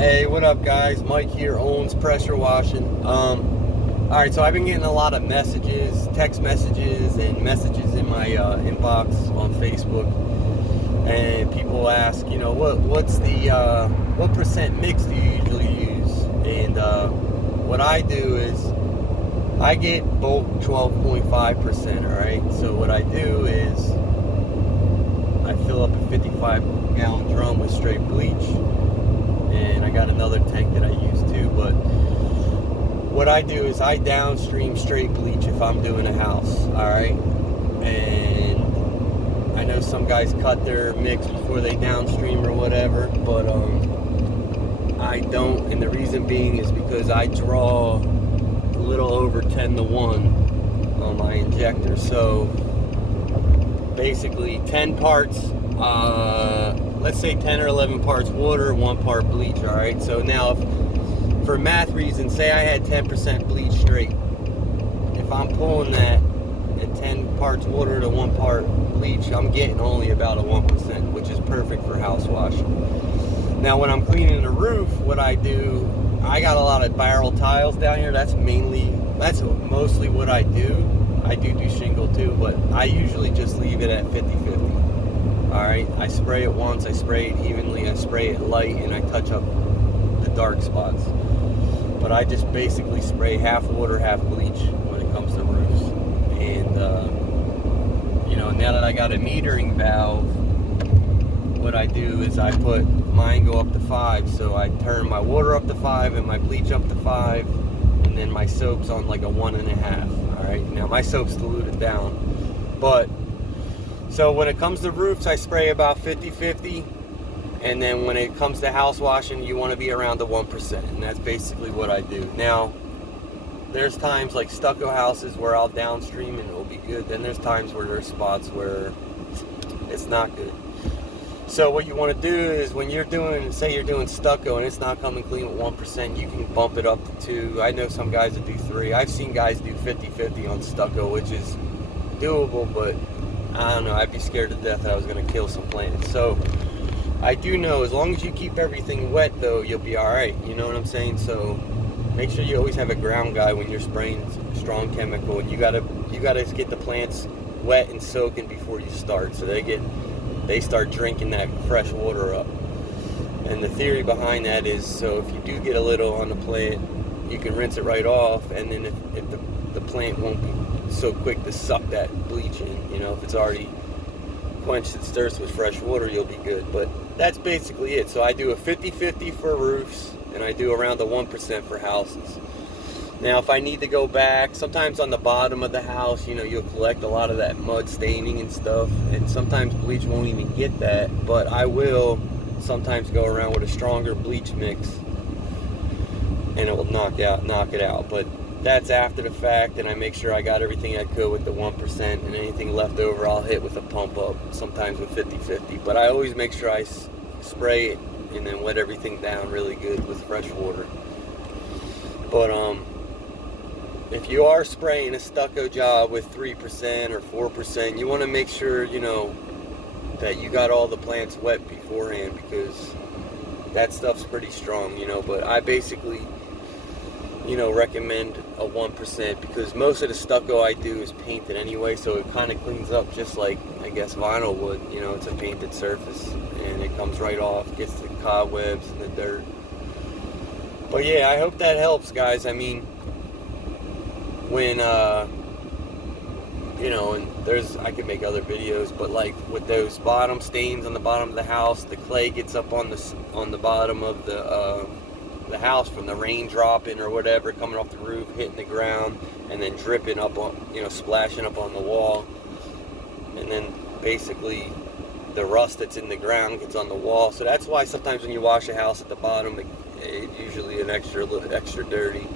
Hey, what up, guys? Mike here, Owens Pressure Washing. Alright, so I've been getting a lot of messages, text messages, and messages in my inbox on Facebook. And people ask, what's the, what percent mix do you usually use? And what I do is, I get bulk 12.5%, alright? So what I do is, I fill up a 55-gallon drum with straight bleach. And I got another tank that I use too, but what I do is I downstream straight bleach if I'm doing a house, alright? And I know some guys cut their mix before they downstream or whatever, but I don't, and the reason being is because I draw a little over 10 to 1 on my injector. So basically 10 parts, let's say 10 or 11 parts water, 1 part bleach, alright? So now, if, for math reasons, say I had 10% bleach straight. If I'm pulling that at 10 parts water to 1 part bleach, I'm getting only about a 1%, which is perfect for house washing. Now, when I'm cleaning the roof, what I do, I got a lot of barrel tiles down here. That's mostly what I do. I do shingle too, but I usually just leave it at 50-50. Alright, I spray it once, I spray it evenly, I spray it light, and I touch up the dark spots. But I just basically spray half water, half bleach when it comes to roofs. And, now that I got a metering valve, what I do is I put mine go up to 5. So I turn my water up to 5 and my bleach up to 5. And then my soap's on like a 1.5. Alright, now my soap's diluted down. But so when it comes to roofs, I spray about 50-50, and then when it comes to house washing, you want to be around the 1%, and that's basically what I do. Now, there's times like stucco houses where I'll downstream and it'll be good. Then there's times where there's spots where it's not good. So what you want to do is when you're doing, say you're doing stucco and it's not coming clean with 1%, you can bump it up to 2. I know some guys that do 3. I've seen guys do 50-50 on stucco, which is doable, but I don't know, I'd be scared to death that I was going to kill some plants. So I do know as long as you keep everything wet, though, you'll be alright. You know what I'm saying? So make sure you always have a ground guy when you're spraying strong chemical, and you gotta get the plants wet and soaking before you start, so they start drinking that fresh water up. And the theory behind that is, so if you do get a little on the plant, you can rinse it right off, and then if the plant won't be so quick to suck that bleach in, if it's already quenched its thirst with fresh water, you'll be good. But that's basically it. So I do a 50-50 for roofs, and I do around the 1% for houses. Now, if I need to go back, sometimes on the bottom of the house, you'll collect a lot of that mud staining and stuff, and sometimes bleach won't even get that, but I will sometimes go around with a stronger bleach mix, and it will knock it out. But that's after the fact, and I make sure I got everything I could with the 1%, and anything left over I'll hit with a pump up, sometimes with 50-50. But I always make sure I spray it and then wet everything down really good with fresh water. But if you are spraying a stucco job with 3% or 4%, you want to make sure that you got all the plants wet beforehand, because that stuff's pretty strong, but I basically recommend a 1%, because most of the stucco I do is painted anyway, so it kind of cleans up just like, I guess, vinyl would. It's a painted surface, and it comes right off, gets the cobwebs and the dirt. But yeah, I hope that helps, guys. I mean, when, and I could make other videos, but like with those bottom stains on the bottom of the house, the clay gets up on the bottom of the house from the rain dropping or whatever, coming off the roof, hitting the ground, and then dripping up on, splashing up on the wall. And then basically the rust that's in the ground gets on the wall. So that's why sometimes when you wash a house at the bottom, it's usually an extra dirty.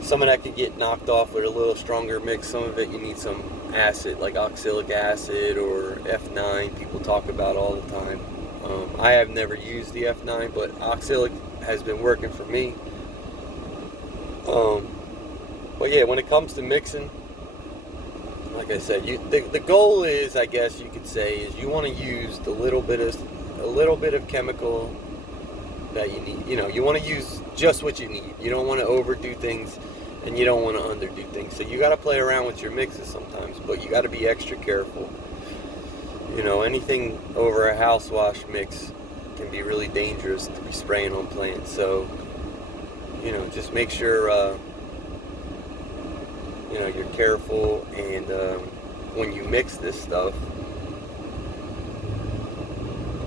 Some of that could get knocked off with a little stronger mix. Some of it you need some acid, like oxalic acid or F9, people talk about all the time. I have never used the F9, but oxalic has been working for me. But yeah, when it comes to mixing, like I said, the goal is, I guess you could say, is you want to use a little bit of chemical that you need. You know, you want to use just what you need. You don't want to overdo things, and you don't want to underdo things. So you got to play around with your mixes sometimes, but you got to be extra careful. You know, anything over a house wash mix can be really dangerous to be spraying on plants. So, you know, just make sure you know, you're careful, and when you mix this stuff,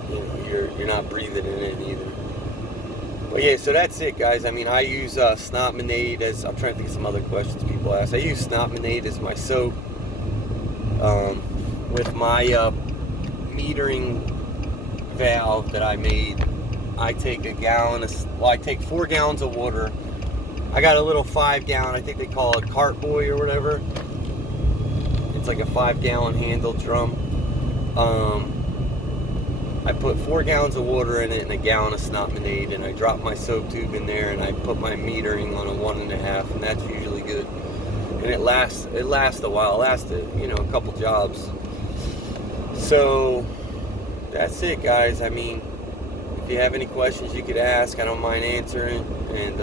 you know, you're not breathing it in either. But yeah, so that's it, guys. I mean, I use Snotminade as, I'm trying to think of some other questions people ask. I use Snotminade as my soap. With my metering valve that I made, I take I take 4 gallons of water. I got a little 5-gallon, I think they call it Cartboy or whatever. It's like a 5-gallon handle drum. I put 4 gallons of water in it and a gallon of Snotminade, and I drop my soap tube in there, and I put my metering on a 1.5, and that's usually good. And it lasts a while. It lasted, you know, a couple jobs. So that's it, guys. I mean, if you have any questions you could ask, I don't mind answering. And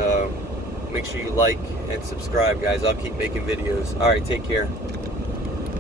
make sure you like and subscribe, guys. I'll keep making videos. All right, take care.